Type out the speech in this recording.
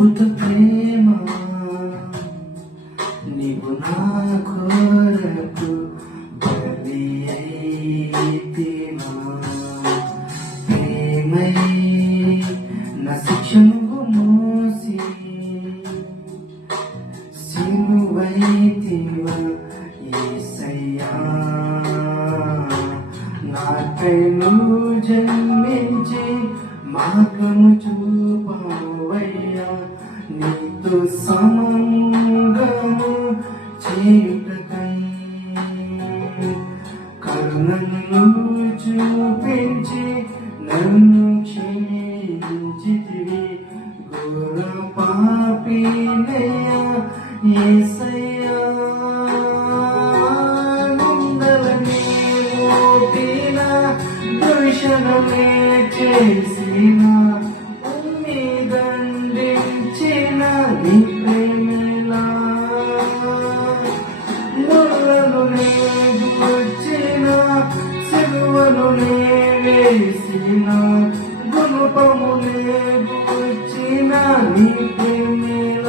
అద్భుత ప్రేమ నీవు నా కొరకు బలి అయితివా. ప్రేమై నా శిక్షను మోసి సిలువైతివా యేసయ్యా. నాకై నువ్వు జన్మించి మార్గము చూపావయ్యా. నీతో సమంగము చేయుటకై కరుణను చూపించి నన్ను క్షమించితివి. ఘోర పాపినయ్యా యేసయ్యా. నిందలనే మోపిన దూషణలే చేసిన ఉన్ని దండించిన నీ ప్రేమలా ముళ్ళను నే గుచ్చిన సిలువను నే వేసిన గుణపము నే గుచ్చిన నీ ప్రేమలా